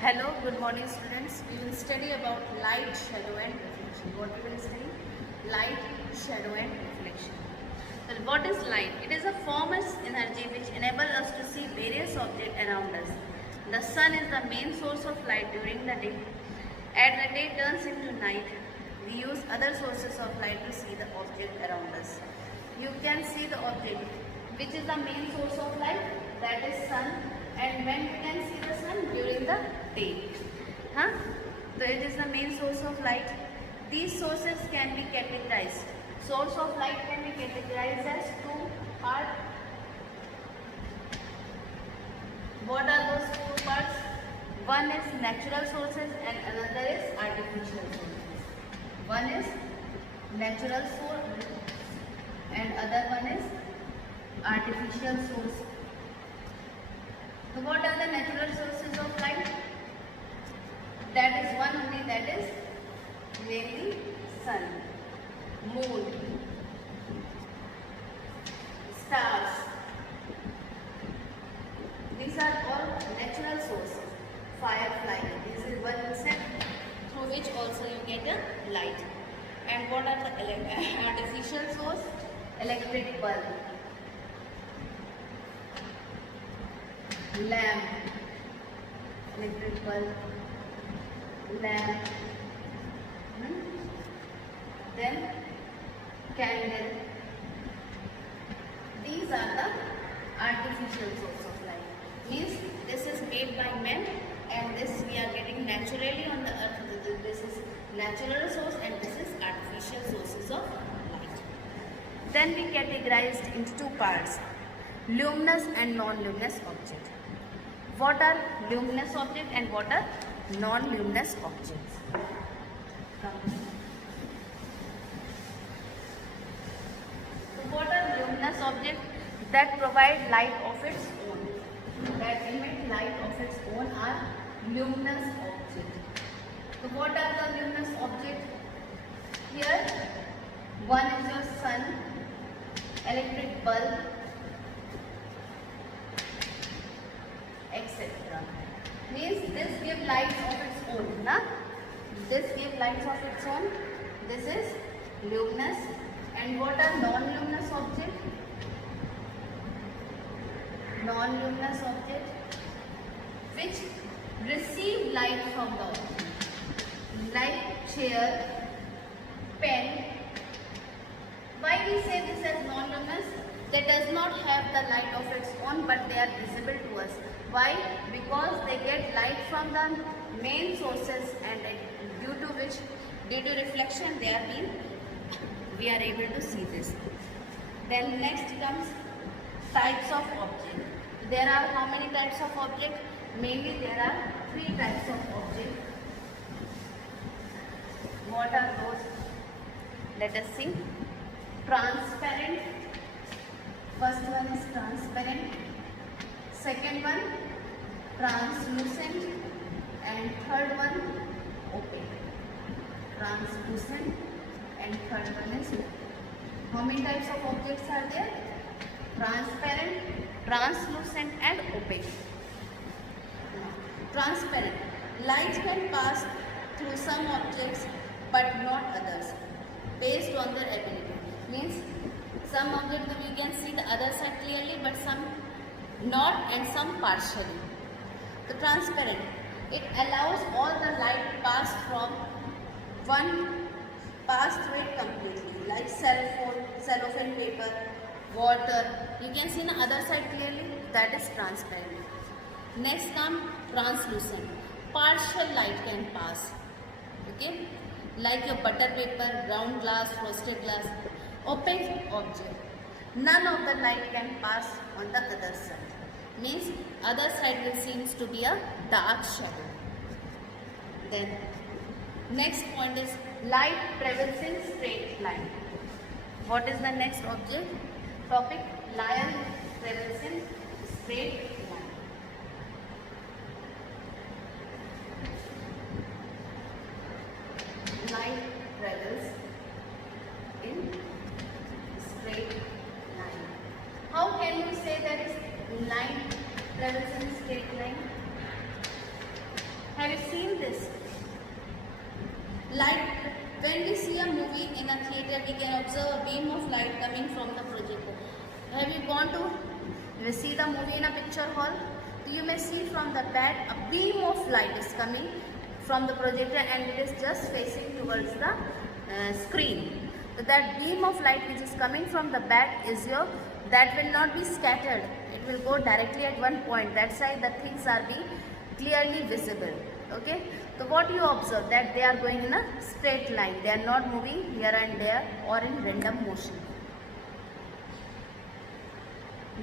Hello, good morning students. We will study about light, shadow and reflection. What we will study? Light, shadow and reflection. Well, what is light? It is a formless energy which enables us to see various objects around us. The sun is the main source of light during the day. As the day turns into night, we use other sources of light to see the object around us. You can see the object which is the main source of light, that is sun. And when we can see the sun? During the day. So it is the main source of light. These sources can be categorized. Source of light can be categorized as two parts. What are those two parts? One is natural sources and another is artificial sources. One is natural source and other one is artificial source. So what are the natural sources of light? That is one only, that is mainly sun, moon, stars. These are all natural sources. Firefly, this is one insect through which also you get a light. And what are the artificial source? Electric bulb, lamp, electric bulb, lamp, then candle. These are the artificial source of light. Means this is made by men and this we are getting naturally on the earth. This is natural source and this is artificial sources of light. Then we categorized into two parts, luminous and non-luminous object. What are luminous objects and what are non-luminous objects? So what are luminous objects? That provide light of its own, that emit light of its own are luminous objects. So what are the luminous objects? Here one is your sun, electric bulb, etc. Means this give light of its own, na? This give light of its own. This is luminous. And what are non-luminous objects? Non-luminous objects which receive light from the object, like chair, pen. Why we say this as non-luminous? They does not have the light of its own, but they are visible to us. Why? Because they get light from the main sources, and due to reflection, we are able to see this. Then next comes types of object. There are how many types of object? Mainly there are three types of object. What are those? Let us see. Transparent. First one is transparent. Second one translucent, and third one opaque. Translucent and third one is opaque. How many types of objects are there? Transparent, translucent and opaque. Transparent. Light can pass through some objects but not others based on their ability. Means some objects we can see the other side clearly but some not and some partially. The transparent. It allows all the light pass through it completely, like cellophane paper, water. You can see the other side clearly, that is transparent. Next comes translucent. Partial light can pass. Okay, like your butter paper, ground glass, frosted glass. Opaque object. None of the light can pass on the other side. Means other side will seems to be a dark shadow. Then next point is light travels in straight line. What is the next object? Topic, light travels in straight line. Light travels in straight line. How can you say that is light travels in straight line? Have you seen this? Light. When we see a movie in a theater, we can observe a beam of light coming from the projector. Have you gone to see the movie in a picture hall? So you may see from the back a beam of light is coming from the projector and it is just facing towards the screen. So that beam of light which is coming from the back is that will not be scattered. It will go directly at one point. That side the things are being clearly visible. Okay. So what you observe, that they are going in a straight line. They are not moving here and there or in random motion.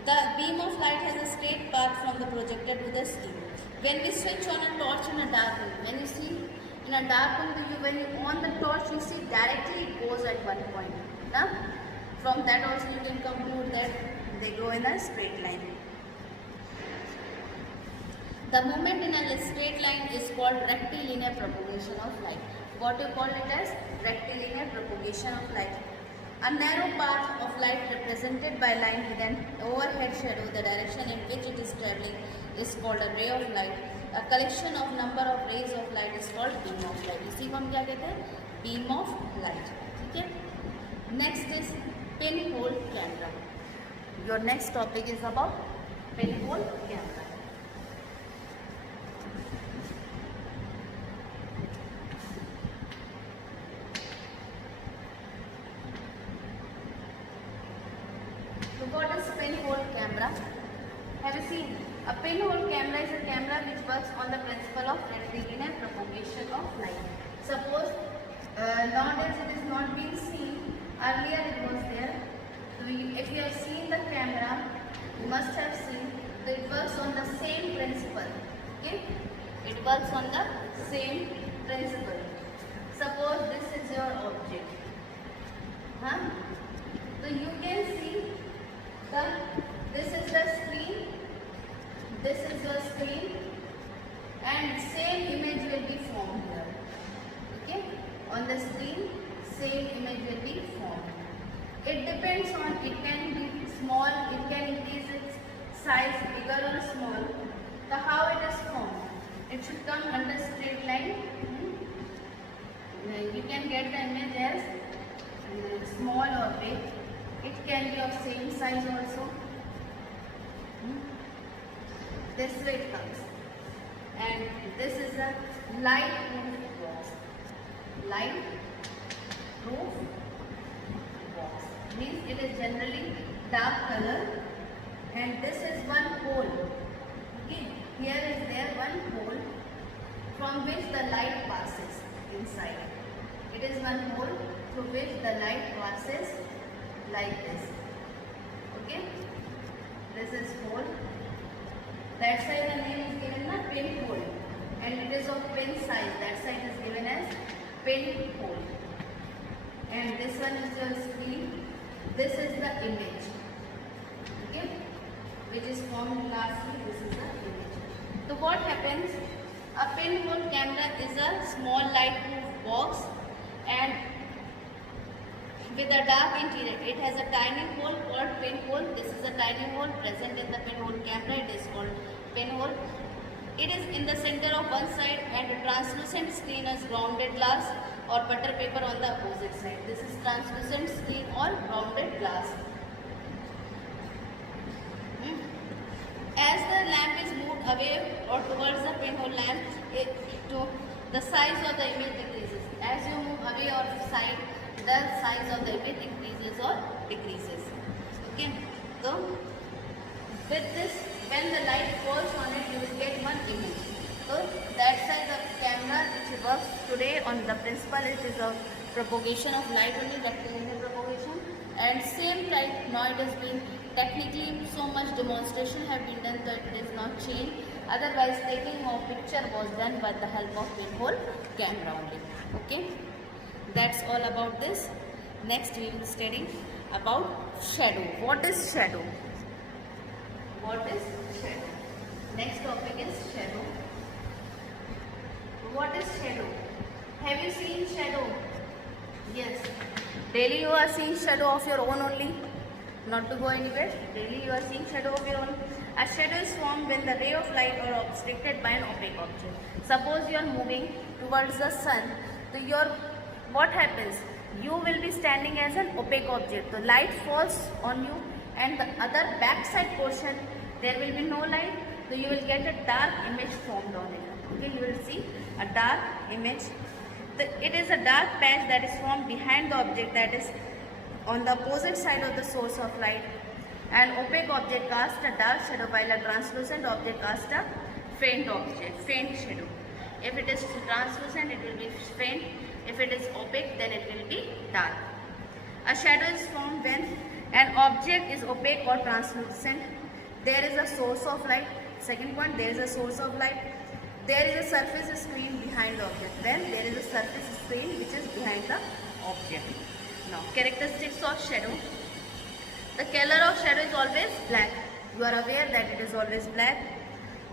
The beam of light has a straight path from the projector to the screen. When we switch on a torch in a dark room, when you see in a dark room, when you on the torch, you see directly it goes at one point. Now, from that also you can conclude that they go in a straight line. The movement in a straight line is called rectilinear propagation of light. What you call it as rectilinear propagation of light. A narrow path of light represented by line with an overhead shadow, the direction in which it is traveling is called a ray of light. A collection of number of rays of light is called beam of light. इसी को हम क्या कहते हैं? Beam of light. ठीक है? Next is pinhole camera. Your next topic is about pinhole camera. So what is pinhole camera? Have you seen? A pinhole camera is a camera which works on the principle of rectilinear propagation of light. Suppose nowadays it is not being seen. Earlier it was there. So if you have seen the camera, you must have seen that it works on the same principle. Okay? It works on the same principle. Suppose this is your object. Huh? So you can see this is the screen, this is your screen, and same image will be formed here. Okay? On the screen, same image will be formed. It depends on, it can be small, it can increase its size, bigger or small. So how it is formed? It should come under straight line. You can get the image as small or big. It can be of same size also. This way it comes. And this is a light proof box. Light proof box. Means it is generally dark color. And this is one hole. Okay. Here is there one hole from which the light passes inside. It is one hole through which the light passes like this. Okay. This is hole. That side the name is given as pin hole, and it is of pin size. That side is given as pin hole. And this one is your screen. This is the image. Okay, which is formed lastly. This is the image. So what happens? A pinhole camera is a small light-proof box, and with a dark interior. It has a tiny hole called pinhole. This is a tiny hole present in the pinhole camera. It is called pinhole. It is in the center of one side, and a translucent screen is rounded glass or butter paper on the opposite side. This is translucent screen or rounded glass. As the lamp is moved away or towards the pinhole lamp, the size of the image decreases. As you move away or side, the size of the image increases or decreases. Okay. So with this, when the light falls on it, you will get one image. So that side of the camera which works today on the principle, it is a propagation of light only, rectilinear propagation. And same type now it has been technically so much demonstration have been done that it is not changed. Otherwise taking of picture was done by the help of pinhole camera only. Okay. That's all about this. Next we will study about shadow. What is shadow? What is shadow? Next topic is shadow. What is shadow? Have you seen shadow? Yes. Daily you are seeing shadow of your own only. Not to go anywhere. Daily you are seeing shadow of your own. A shadow is formed when the ray of light are obstructed by an opaque object. Suppose you are moving towards the sun, so what happens? You will be standing as an opaque object. The light falls on you, and the other backside portion there will be no light. So you will get a dark image formed on it. Okay, you will see a dark image. It is a dark patch that is formed behind the object, that is on the opposite side of the source of light. An opaque object casts a dark shadow while a translucent object casts a faint shadow. If it is translucent, it will be faint. If it is opaque, then it will be dark. A shadow is formed when an object is opaque or translucent. There is a source of light. Second point, there is a source of light. There is a surface screen behind the object. Then there is a surface screen which is behind the object. Now, characteristics of shadow. The color of shadow is always black. You are aware that it is always black,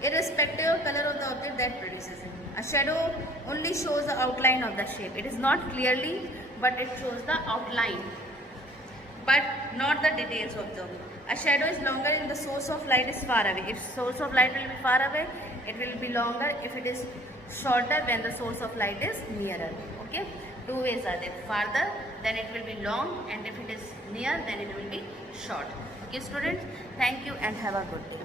irrespective of color of the object that produces it. A shadow only shows the outline of the shape. It is not clearly, but it shows the outline, but not the details of the object. A shadow is longer if the source of light is far away. If source of light will be far away, it will be longer. If it is shorter, when the source of light is nearer. Okay, two ways are there. Farther, then it will be long, and if it is near, then it will be short. Okay, students, thank you and have a good day.